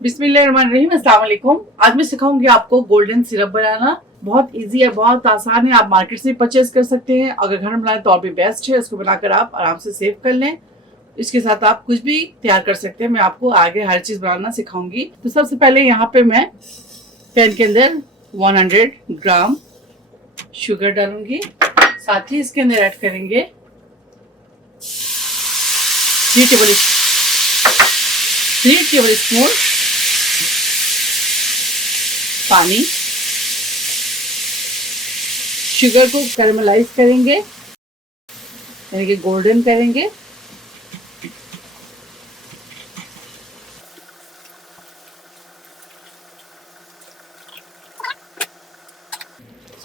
बिस्मिल्लाहिर्रहमानिर्रहीम, अस्सलाम वालेकुम। आज मैं सिखाऊंगी आपको गोल्डन सिरप बनाना। बहुत इजी है, बहुत आसान है। आप मार्केट से परचेज कर सकते हैं। अगर घर में बनाए तो और भी बेस्ट है। इसको बनाकर आप आराम से सेव कर लें। इसके साथ आप कुछ भी तैयार कर सकते हैं। मैं आपको आगे हर चीज बनाना सिखाऊंगी। तो सबसे पहले यहाँ पे मैं पैन के अंदर 100 ग्राम शुगर डालूंगी। साथ ही इसके अंदर ऐड करेंगे 3 टेबल स्पून पानी। शुगर को कैरमलाइज करेंगे, यानी कि गोल्डन करेंगे।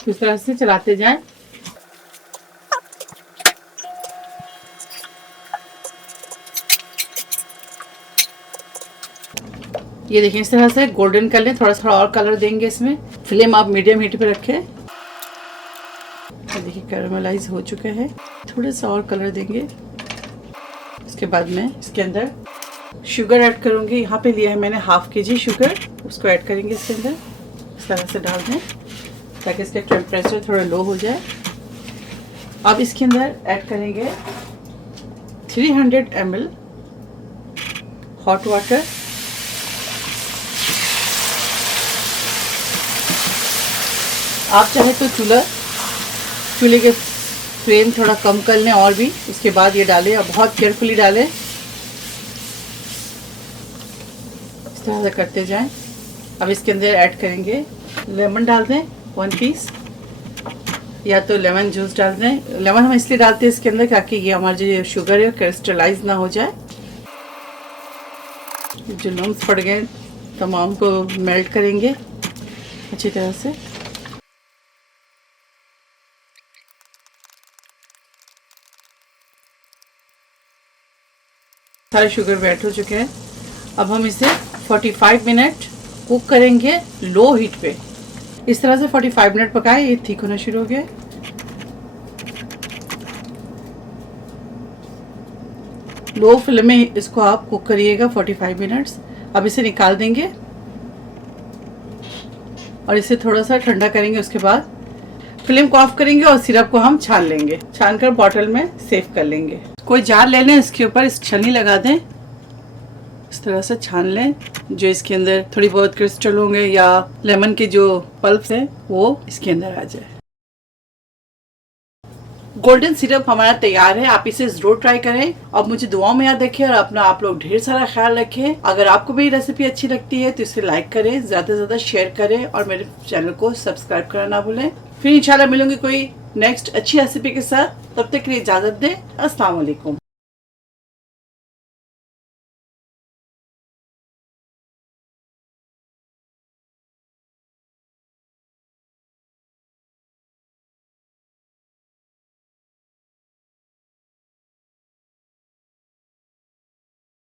इस तरह से चलाते जाएं। ये देखिए, इस तरह से गोल्डन कर लें। थोड़ा थोड़ा और कलर देंगे इसमें। फ्लेम आप मीडियम हीट पे रखें। देखिए कैरमलाइज हो चुका है। थोड़ा सा और कलर देंगे। इसके बाद में इसके अंदर शुगर ऐड करूंगी। यहाँ पे लिया है मैंने ½ kg शुगर। उसको ऐड करेंगे इसके अंदर। इस तरह से डाल दें ताकि इसका टेम्परेचर थोड़ा लो हो जाए। अब इसके अंदर ऐड करेंगे 300 ml हॉट वाटर। आप चाहे तो चूल्हे के फ्लेम थोड़ा कम कर लें और भी उसके बाद ये डालें। और बहुत केयरफुली डालें। इस तरह से करते जाएं। अब इसके अंदर ऐड करेंगे लेमन। डाल दें 1 पीस, या तो लेमन जूस डाल दें। लेमन हम इसलिए डालते हैं इसके अंदर ताकि ये हमारी जो शुगर है क्रिस्टलाइज ना हो जाए। जो लम्स पड़ गए तमाम को मेल्ट करेंगे अच्छी तरह से। सारे शुगर मेल्ट हो चुके हैं। अब हम इसे 45 मिनट कुक करेंगे लो हीट पे। इस तरह से 45 मिनट पकाएं। ये ठीक होना शुरू हो गया। लो फ्लेम में इसको आप कुक करिएगा 45 मिनट्स। अब इसे निकाल देंगे और इसे थोड़ा सा ठंडा करेंगे। उसके बाद फ्लेम को ऑफ करेंगे और सिरप को हम छान लेंगे। छान कर बॉटल में सेव कर लेंगे। कोई जार ले लें, इसके ऊपर इस छलनी लगा दें। इस तरह से छान लें। जो इसके अंदर थोड़ी बहुत क्रिस्टल होंगे या लेमन के जो पल्प है वो इसके अंदर आ जाए। गोल्डन सिरप हमारा तैयार है। आप इसे जरूर ट्राई करें और मुझे दुआओं में याद रखें। और अपना आप लोग ढेर सारा ख्याल रखें। अगर आपको मेरी रेसिपी अच्छी लगती है तो इसे लाइक करें, ज्यादा से ज्यादा शेयर करें और मेरे चैनल को सब्सक्राइब करना ना भूलें। फिर इंशाल्लाह मिलूंगी कोई नेक्स्ट अच्छी रेसिपी के साथ। तब तक के लिए इजाजत दें। अस्सलाम वालेकुम।